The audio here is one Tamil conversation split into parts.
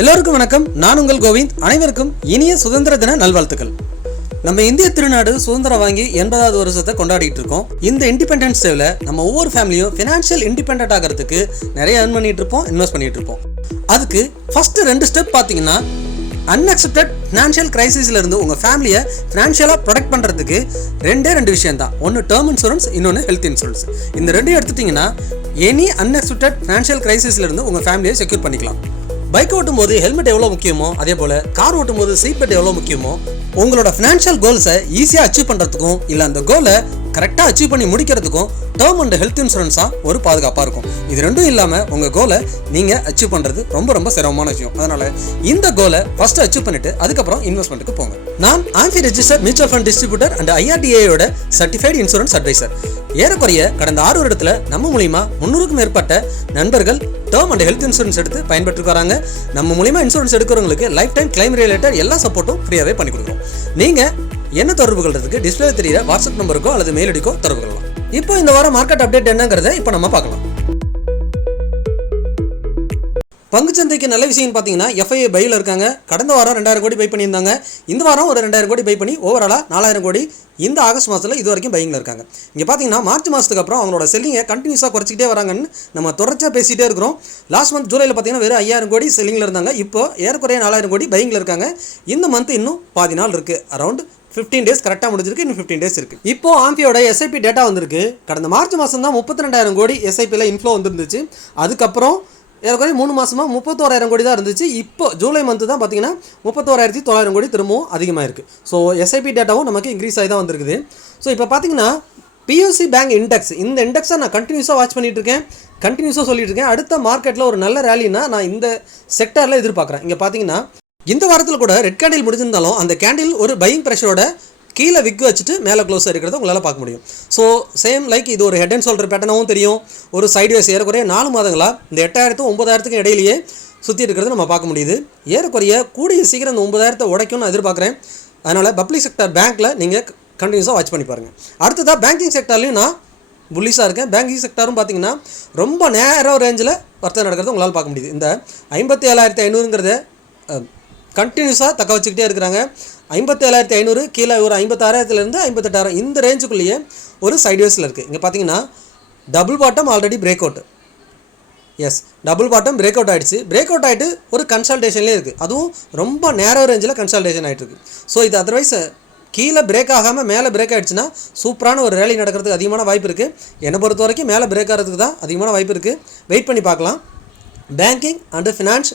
எல்லோருக்கும் வணக்கம். நான் உங்கள் கோவிந்த். அனைவருக்கும் இனிய சுதந்திர தின நல்வாழ்த்துக்கள். நம்ம இந்திய திருநாடு சுதந்திரம் வாங்கி 80வது வருஷத்தை கொண்டாடிட்டு இருக்கோம். இந்த இண்டிபெண்டன்ஸ் டேவில் நம்ம ஒவ்வொரு ஃபேமிலியும் ஃபினான்ஷியல் இண்டிபெண்டன்ட் ஆகிறதுக்கு நிறைய ஏர்ன் பண்ணிட்டு இருப்போம், இன்வெஸ்ட் பண்ணிட்டு இருப்போம். அதுக்கு ஃபர்ஸ்ட் 2 ஸ்டெப் பார்த்தீங்கன்னா, அன்எக்ஸ்பெக்டட் ஃபினான்ஷியல் கிரைசிஸ்ல இருந்து உங்கள் ஃபேமிலியை ஃபினான்ஷியலாக ப்ரொடெக்ட் பண்ணுறதுக்கு 2 விஷயம் தான். ஒன்று டேர்ம் இன்சூரன்ஸ், இன்னொன்று ஹெல்த் இன்சூரன்ஸ். இந்த 2 எடுத்துட்டிங்கன்னா எனி அன்எக்ஸ்பெக்டட் ஃபினான்ஷியல் கிரைசிஸ்ல இருந்து உங்கள் ஃபேமிலியை செக்யூர் பண்ணிக்கலாம். பைக் ஓட்டும் போது ஹெல்மெட் எவ்வளோ முக்கியமோ, அதே போல் கார் ஓட்டும் போது சீட் பெல்ட் எவ்வளோ முக்கியமோ, உங்களோட ஃபினான்ஷியல் கோல்ஸை ஈஸியாக அச்சீவ் பண்ணுறதுக்கும் இல்லை அந்த கோலை கரெக்டாக அச்சீவ் பண்ணி முடிக்கிறதுக்கும் டேர்ம் அண்ட் ஹெல்த் இன்சூரன்ஸாக ஒரு பாதுகாப்பாக இருக்கும். இது 2 இல்லாமல் உங்கள் கோலை நீங்கள் அச்சீவ் பண்ணுறது ரொம்ப சிரமமான விஷயம். அதனால் இந்த கோலை ஃபஸ்ட்டு அச்சீவ் பண்ணிவிட்டு அதுக்கப்புறம் இன்வெஸ்ட்மெண்ட்டுக்கு போங்க. நான் AMFI register mutual fund distributor and IRDAயோட சர்டிஃபைடு இன்சூரன்ஸ் அட்வைசர். ஏறக்குறைய கடந்த 6 வருடத்தில் நம்ம மூலிமா 300க்கும் மேற்பட்ட நண்பர்கள் டேர்ம் அண்ட் ஹெல்த் இன்சூரன்ஸ் எடுத்து பயன்பெற்று வராங்க. நம்ம மூலிமா இன்சூரன்ஸ் எடுக்கிறவங்களுக்கு லைஃப் டைம் கிளைம் ரிலேட்டட் எல்லா சப்போர்ட்டும் ஃப்ரீயாகவே பண்ணி கொடுக்குறோம். நீங்கள் என்ன தொடர்பு கொள்றதுக்கு டிஸ்பிளே தெரியுற வாட்ஸ்அப் நம்பருக்கோ அல்லது மெயில் ஐடிக்கோ தொடர்பு கொள்ளலாம். இப்போ இந்த வாரம் மார்க்கெட் அப்டேட் என்னங்கிறத இப்போ நம்ம பார்க்கலாம். பங்குச்சந்தைக்கு நல்ல விஷயம் பார்த்தீங்கன்னா, FIA பையில் இருக்காங்க. கடந்த வாரம் 2000 கோடி பை பண்ணியிருந்தாங்க. இந்த வாரம் ஒரு 2000 கோடி பை பண்ணி ஓவராலாக 4000 கோடி இந்த ஆகஸ்ட் மாதத்தில் இது வரைக்கும் பையிங்கில் இருக்காங்க. இங்கே பார்த்தீங்கன்னா மார்ச் மாதத்துக்கு அப்புறம் அவங்களோட செல்லிங்கை கண்டினியூஸாக குறைச்சிக்கிட்டே வராங்கன்னு நம்ம தொடர்ச்சியாக பேசிகிட்டே இருக்கிறோம். லாஸ்ட் மந்த் ஜூலையில் பார்த்தீங்கன்னா வெறும் 5000 கோடி செல்லிங்கில் இருந்தாங்க. இப்போ ஏறக்குறைய 4000 கோடி பையிங்கில் இருக்காங்க. இந்த மந்த் இன்னும் பாதி நாள் இருக்குது. அரௌண்ட் 15 டேஸ் கரெக்டாக முடிஞ்சிருக்கு. இன்னும் 15 டேஸ் இருக்குது. இப்போ ஆம்பியோட SIP டேட்டா வந்திருக்கு. கடந்த மார்ச் மாதம் தான் 32,000 கோடி SIPயில் இன்ஃப்ளோ வந்துருந்துச்சு. அதுக்கப்புறம் ஏறக்குறைய 3 மாதமாக 31,000 கோடி தான் இருந்துச்சு. இப்போ ஜூலை மந்த்து தான் பார்த்தீங்கன்னா 31,900 கோடி திரும்பவும் அதிகமாக இருக்குது. ஸோ SIP டேட்டாவும் நமக்கு இன்க்ரீஸ் ஆகி தான் வந்திருக்குது. ஸோ இப்போ பார்த்தீங்கன்னா POC பேங்க் இண்டெக்ஸ், இந்த இண்டெக்ஸை நான் கண்டினியூஸாக வாட்ச் பண்ணிட்டு இருக்கேன், கண்டினியூஸாக சொல்லிட்டு இருக்கேன். அடுத்த மார்க்கெட்டில் ஒரு நல்ல ரேலினா நான் இந்த செக்டரில் எதிர்பார்க்குறேன். இங்கே பார்த்தீங்கன்னா இந்த வாரத்தில் கூட ரெட் கேண்டில் முடிஞ்சிருந்தாலும் அந்த கேண்டில் ஒரு பையிங் ப்ரெஷரோட கீழே விக் வச்சுட்டு மேலே க்ளோஸாக இருக்கிறத உங்களால் பார்க்க முடியும். ஸோ சேம் லைக் இது ஒரு ஹெட் அண்ட் ஷோல்டர் பேட்டர்னாகவும் தெரியும். ஒரு சைட்வேஸ் ஏறக்குறைய 4 மாதங்களாக இந்த 8000க்கும் 9000க்கும் இடையிலேயே சுற்றி இருக்கிறத நம்ம பார்க்க முடியுது. ஏறக்குறைய கூடிய சீக்கிரம் இந்த 9000 உடைக்கும்னு நான் எதிர்பார்க்குறேன். அதனால் பப்ளிக் செக்டர் பேங்க்கில் நீங்கள் கண்டினியூஸாக வாட்ச் பண்ணி பாருங்கள். அடுத்ததாக பேங்கிங் செக்டர்லையும் நான் புல்லிஷாக இருக்கேன். பேங்கிங் செக்டரும் பார்த்தீங்கன்னா ரொம்ப நேரோ ரேஞ்சில் வர்த்தகம் நடக்கிறத உங்களால் பார்க்க முடியுது. இந்த 57,500ங்கிறத கண்டினியூஸாக தக்க வச்சுக்கிட்டே இருக்கிறாங்க. 57,500 கீழே ஒரு 56,000லேருந்து 58,000 இந்த ரேஞ்சுக்குள்ளேயே ஒரு சைட்வேஸில் இருக்குது. இங்கே பார்த்தீங்கன்னா double bottom already break out. Yes, double bottom break out ஆகிடுச்சு. பிரேக் அவுட் ஆகிட்டு ஒரு கன்சல்டேஷன்லேயே இருக்குது. அதுவும் ரொம்ப நேரோ ரேஞ்சில் கன்சல்டேஷன் ஆகிட்டு இருக்குது. ஸோ இது அதர்வைஸ் கீழே பிரேக் ஆகாமல் மேலே பிரேக் ஆகிடுச்சுன்னா சூப்பரான ஒரு ரேலி நடக்கிறதுக்கு அதிகமான வாய்ப்பு இருக்குது. என்னை பொறுத்த வரைக்கும் மேலே பிரேக் ஆகிறதுக்கு தான் அதிகமான வாய்ப்பு இருக்குது. வெயிட் பண்ணி பார்க்கலாம். Banking and finance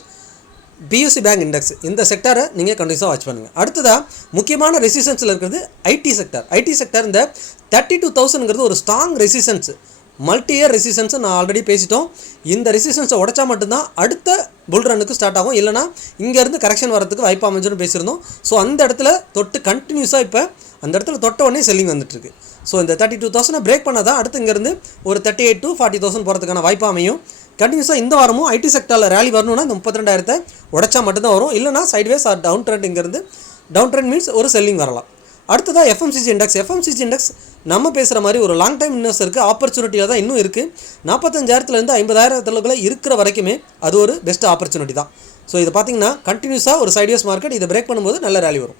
POC bank index இந்த செக்டரை நீங்கள் கண்டினியூஸாக வாட்ச் பண்ணுங்கள். அடுத்ததாக முக்கியமான ரெசிஸ்டன்ஸில் இருக்கிறது ஐடி செக்டர். இந்த 32,000ங்கிறது ஒரு ஸ்ட்ராங் ரெசிஸ்டன்ஸ், மல்டி இயர் ரெசிஸ்டன்ஸை நான் ஆல்ரெடி பேசிட்டோம். இந்த ரெசிஸ்டன்ஸை உடைச்சா மட்டும்தான் அடுத்த புல் ரன்னுக்கு ஸ்டார்ட் ஆகும். இல்லைனா இங்கேருந்து கரெக்ஷன் வரதுக்கு வாய்ப்பு அமைஞ்சுன்னு பேசியிருந்தோம். ஸோ அந்த இடத்துல தொட்டு கண்டினியூஸாக இப்போ அந்த இடத்துல தொட்ட உடனே செல்லிங் வந்துட்டுருக்கு. ஸோ இந்த 32,000 பிரேக் பண்ணால் தான் அடுத்து இங்கேருந்து ஒரு 38,000 to 40,000 போகிறதுக்கான வாய்ப்பு அமையும். கண்டினியூஸாக இந்த வாரமும் ஐடி செக்டரில் ரேலி வரணும்னா இந்த 32,000 உடைச்சா மட்டும்தான் வரும். இல்லைனா சைட்வேஸ் ஆர் டவுன் ட்ரெண்ட், இங்கேருந்து டவுன் ட்ரெண்ட் மீன்ஸ் ஒரு செல்லிங் வரலாம். அடுத்ததாக FMCG இண்டெக்ஸ் நம்ம பேசுகிற மாதிரி ஒரு லாங் டைம் இன்வெஸ்டருக்கு ஆப்பர்ச்சுனிட்டியாக தான் இன்னும் இருக்குது. 45,000லேருந்து 50,000 இருக்கிற வரைக்குமே அது ஒரு பெஸ்ட் ஆப்பர்ச்சுனிட்டி தான். ஸோ இதை பார்த்தீங்கன்னா கண்டினியூஸாக ஒரு சைட்வேஸ் மார்க்கெட் இதை பிரேக் பண்ணும்போது நல்ல ரேலி வரும்.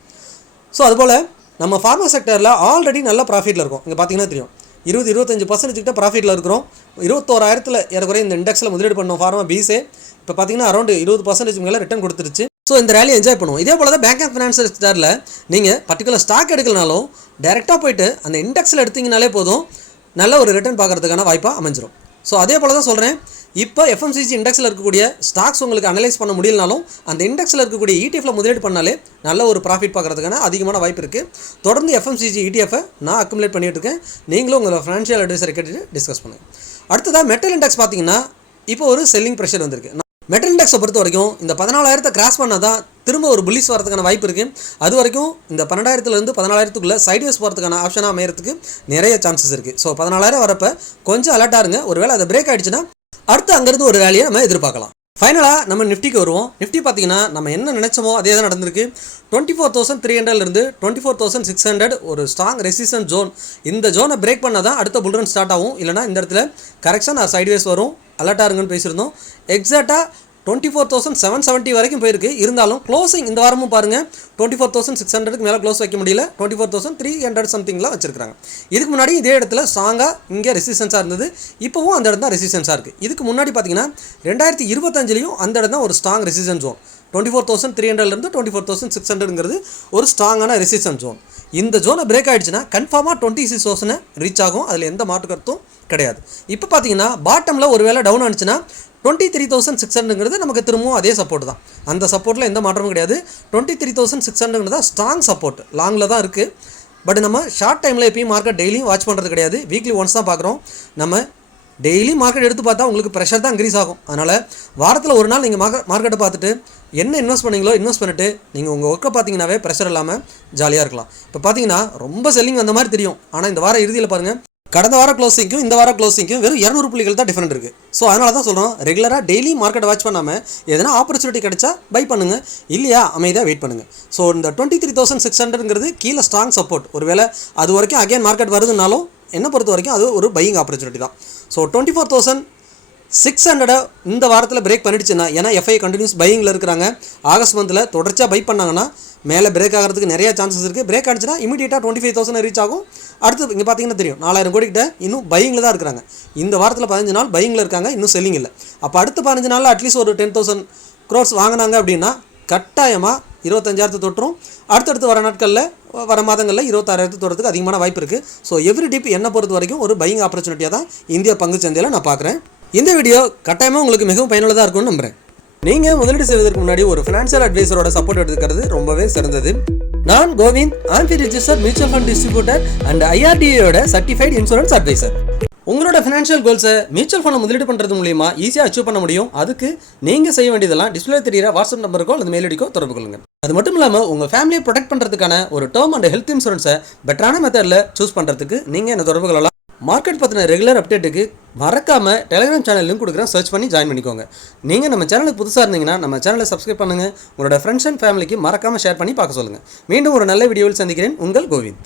ஸோ அதுபோல் நம்ம ஃபார்மா செக்டரில் ஆல்ரெடி நல்ல ப்ராஃபிட்டில் இருக்கும். இங்கே பார்த்தீங்கன்னா தெரியும் 20-25% கிட்ட ப்ராஃபிட்டில் இருக்கிறோம். 21,000 ஏறக்குறைய இந்த இண்டெக்ஸில் முதலீடு பண்ணோம் ஃபார்மா பீஸே. இப்போ பார்த்தீங்கன்னா அரௌண்ட் 20% மேலே ரிட்டர்ன் கொடுத்துருச்சு. ஸோ இந்த ரேலி என்ஜாய் பண்ணுவோம். இதே போல் தான் பேங்க் அண்ட் ஃபினான்ஸ் செக்டரில் நீங்கள் பர்டிகுலர் ஸ்டாக் எடுக்கலனாலும் டேரெக்டாக போய்ட்டு அந்த இண்டெக்ஸில் எடுத்திங்கனாலே போதும், நல்ல ஒரு ரிட்டர்ன் பார்க்குறதுக்கான வாய்ப்பாக அமைஞ்சிரும். ஸோ அதே போல் தான் சொல்கிறேன். இப்போ FMCG இண்டெக்ஸில் இருக்கக்கூடிய ஸ்டாக்ஸ் உங்களுக்கு அனலைஸ் பண்ண முடியலனாலும் அந்த இண்டெக்ஸில் இருக்கக்கூடிய ETFல முதலீடு பண்ணாலே நல்ல ஒரு ப்ராஃபிட் பார்க்குறதுக்கான அதிகமான வாய்ப்பு இருக்குது. தொடர்ந்து FMCG ETFை நான் அக்குமுலேட் பண்ணிட்டு இருக்கேன். நீங்களும் உங்களோட ஃபினான்ஷியல் அட்வைசரை கேட்டுட்டு டிஸ்கஸ் பண்ணுங்கள். அடுத்ததாக மெட்டல் இண்டெக்ஸ் பார்த்தீங்கன்னா இப்போ ஒரு செல்லிங் ப்ரெஷர் வந்திருக்கு. மெட்டல் இண்டெக்ஸை பொறுத்த வரைக்கும் இந்த 14,000 கிராஸ் பண்ணால் தான் திரும்ப ஒரு புல்லிஸ் வரதுக்கான வாய்ப்பு இருக்குது. அது வரைக்கும் இந்த 12,000லேருந்து 14,000க்குள்ளே சைட்வேஸ் போகிறதுக்கான ஆப்ஷனாக அமையறதுக்கு நிறைய சான்சஸ் இருக்குது. ஸோ 14,000 வரப்போ கொஞ்சம் அலர்ட்டாக இருங்க. ஒருவேளை அதை பிரேக் ஆகிடுச்சுன்னா அடுத்து அங்கேருந்து ஒரு ரேலியை நம்ம எதிர்பார்க்கலாம். ஃபைனலாக நம்ம நிஃப்டிக்கு வருவோம். நிஃப்டி பார்த்தீங்கன்னா நம்ம என்ன நினச்சோமோ அதே தான் நடந்திருக்கு. 24,300லேருந்து 24,600 ஒரு ஸ்ட்ராங் ரெசிஸ்டன்ஸ் ஜோன். இந்த ஜோனை பிரேக் பண்ணால் தான் அடுத்த புல்ரன் ஸ்டார்ட் ஆகும். இல்லைனா இந்த இடத்துல கரெக்ஷன் ஆர் சைட்வேஸ் வரும். அலர்ட்டாக இருங்கன்னு பேசியிருந்தோம். எக்ஸாக்டாக 24,770 வரைக்கும் போயிருக்கு. இருந்தாலும் க்ளோசிங் இந்த வாரமும் பாருங்கள் 24,600க்கு மேலே க்ளோஸ் வைக்க முடியல, 24,300 சம்திங்லாம் வச்சிருக்காங்க. இதுக்கு முன்னாடி இதே இடத்துல ஸ்ட்ராங்காக இங்கே ரெசிஸ்டன்ஸாக இருந்தது, இப்போவும் அந்த இடம் தான் ரெசிஸ்டன்ஸாக இருக்குது. இதுக்கு முன்னாடி பார்த்தீங்கன்னா 2025லையும் அந்த இடம் தான் ஒரு ஸ்ட்ராங் ரெசிஸ்டன்ஸ் ஜோன். 24,300லேருந்து 24,600ங்கிறது ஒரு ஸ்ட்ராங்கான ரெசிஸ்டன்ஸ் ஜோன். இந்த ஜோனை பிரேக் ஆகிடுச்சுன்னா கன்ஃபார்மாக 26,000 ரீச் ஆகும், அதில் எந்த மாற்று கருத்தும் கிடையாது. இப்போ பார்த்தீங்கன்னா பாட்டமில் ஒரு வேளை டவுன் ஆனிச்சுன்னா 23,600ங்கிறது நமக்கு திரும்பவும் அதே சப்போர்ட் தான். அந்த சப்போர்ட்டில் எந்த மாற்றமும் கிடையாது. 23,600ங்கிறது தான் ஸ்ட்ராங் சப்போர்ட், லாங்கில் தான் இருக்குது. பட் நம்ம ஷார்ட் டைமில் எப்பயும் மார்க்கெட் டெய்லியும் வாட்ச் பண்ணுறது கிடையாது, வீக்லி ஒன்ஸ் தான் பார்க்குறோம். நம்ம டெய்லி மார்க்கெட் எடுத்து பார்த்தா உங்களுக்கு ப்ரெஷர் தான் இன்க்ரீஸ் ஆகும். அதனால் வாரத்தில் ஒரு நாள் நீங்கள் மார்க்கெட்டை பார்த்துட்டு என்ன இன்வெஸ்ட் பண்ணீங்களோ இன்வெஸ்ட் பண்ணிவிட்டு நீங்கள் உங்கள் ஒர்க்கை பார்த்தீங்கன்னாவே ப்ரெஷர் இல்லாமல் ஜாலியாக இருக்கலாம். இப்போ பார்த்தீங்கன்னா ரொம்ப செல்லிங் அந்த மாதிரி தெரியும், ஆனால் இந்த வார இறுதியில் பாருங்கள் கடந்த வார க்ளோசிங்க்கும் இந்த வார க்ளோசிங்க்கும் வெறும் 200 புள்ளிகள் தான் டிஃப்ரெண்ட் இருக்குது. ஸோ அதனால தான் சொல்கிறோம், ரெகுலராக டெய்லி மார்க்கெட்டை வாட்ச் பண்ணாமல் எதனா ஆப்பர்ச்சுனிட்டி கிடைச்சா பை பண்ணுங்கள், இல்லையா அமைதியாக வெயிட் பண்ணுங்கள். ஸோ இந்த 23,600ங்கிறது கீழே ஸ்ட்ராங் சப்போர்ட். ஒருவேளை அது வரைக்கும் அகைன் மார்க்கெட் வருதுனாலும் என்னை பொறுத்த வரைக்கும் அது ஒரு பையிங் ஆப்பர்ச்சுனிட்டி தான். ஸோ 24,600 இந்த வாரத்தில் பிரேக் பண்ணிடுச்சுன்னா, ஏன்னா எஃப்ஐ கண்டினியூஸ் பையிங்கில் இருக்கிறாங்க, ஆகஸ்ட் மந்தில் தொடர்ச்சியாக பை பண்ணாங்கன்னா மேலே பிரேக் ஆகிறதுக்கு நிறைய சான்சஸ் இருக்குது. பிரேக் ஆகிடுச்சுன்னா இமீடியட்டாக 25,000 ரீச் ஆகும். அடுத்து இங்கே பார்த்தீங்கன்னா தெரியும் 4,000 கோடிக்கிட்ட இன்னும் பையிங்கில் தான் இருக்கிறாங்க. இந்த வாரத்தில் 15 நாள் பையிங்கில் இருக்காங்க, இன்னும் செல்லிங் இல்லை. அப்போ அடுத்த 15 நாளில் அட்லீஸ்ட் ஒரு 10,000 crores வாங்கினாங்க அப்படின்னா கட்டாயமாக 25,000 தொட்டுரும். அடுத்தடுத்து வர நாட்களில் வர மாதங்களில் 26,000 தொடுறதுக்கு அதிகமான வாய்ப்பு இருக்குது. ஸோ எவ்ரி டிப் என்னை பொறுத்த வரைக்கும் ஒரு பையிங் ஆப்பர்ச்சுனிட்டியாக தான் இந்திய பங்கு சந்தையில் நான் பார்க்குறேன். இந்த வீடியோ கட்டாயமாக உங்களுக்கு மிகவும் பயனுள்ளதாக இருக்கும்னு நம்புகிறேன். நீங்கள் முதலீடு செய்வதற்கு முன்னாடி ஒரு ஃபினான்ஷியல் அட்வைசரோட சப்போர்ட் எடுத்துக்கிறது ரொம்பவே சிறந்தது. நான் Govind, AMFI registered mutual fund distributor and IRDAயோட சர்டிஃபைட் இன்சூரன்ஸ் அட்வைசர். உங்களோட ஃபினான்ஷியல் கோல்ஸை மியூச்சுவல் ஃபண்டை முதலீடு பண்ணுறது மூலிமா ஈஸியாக அச்சீவ் பண்ண முடியும். அதுக்கு நீங்கள் செய்ய வேண்டியதெல்லாம் டிஸ்பிளே தெரிகிற வாட்ஸ்அப் நம்பருக்கோ அல்லது மெயில் ஐடிக்கோ தொடர்பு கொள்ளுங்கள். அது மட்டும் இல்லாமல் உங்கள் ஃபேமிலியை ப்ரொடெக்ட் பண்ணுறதுக்கான ஒரு டேர்ம் அண்ட் ஹெல்த் இன்சூரன்ஸை பெட்டரான மெத்தடில் சூஸ் பண்ணுறதுக்கு நீங்கள் என்ன தொடர்பு கொள்ளலாம். மார்க்கெட் பற்றின ரெகுலர் அப்டேட்டுக்கு மறக்காமல் டெலிகிராம் சேனல் லிங்க் கொடுக்குறேன், சர்ச் பண்ணி ஜாயின் பண்ணிக்கோங்க. நீங்கள் நம்ம சேனலுக்கு புதுசாக இருந்தீங்கன்னா நம்ம சேனலை சப்ஸ்கிரைப் பண்ணுங்கள். உங்களோட ஃப்ரெண்ட்ஸ் அண்ட் ஃபேமிலிக்கு மறக்காமல் ஷேர் பண்ணி பார்க்க சொல்லுங்கள். மீண்டும் ஒரு நல்ல வீடியோவில் சந்திக்கிறேன். உங்கள் கோவிந்த்.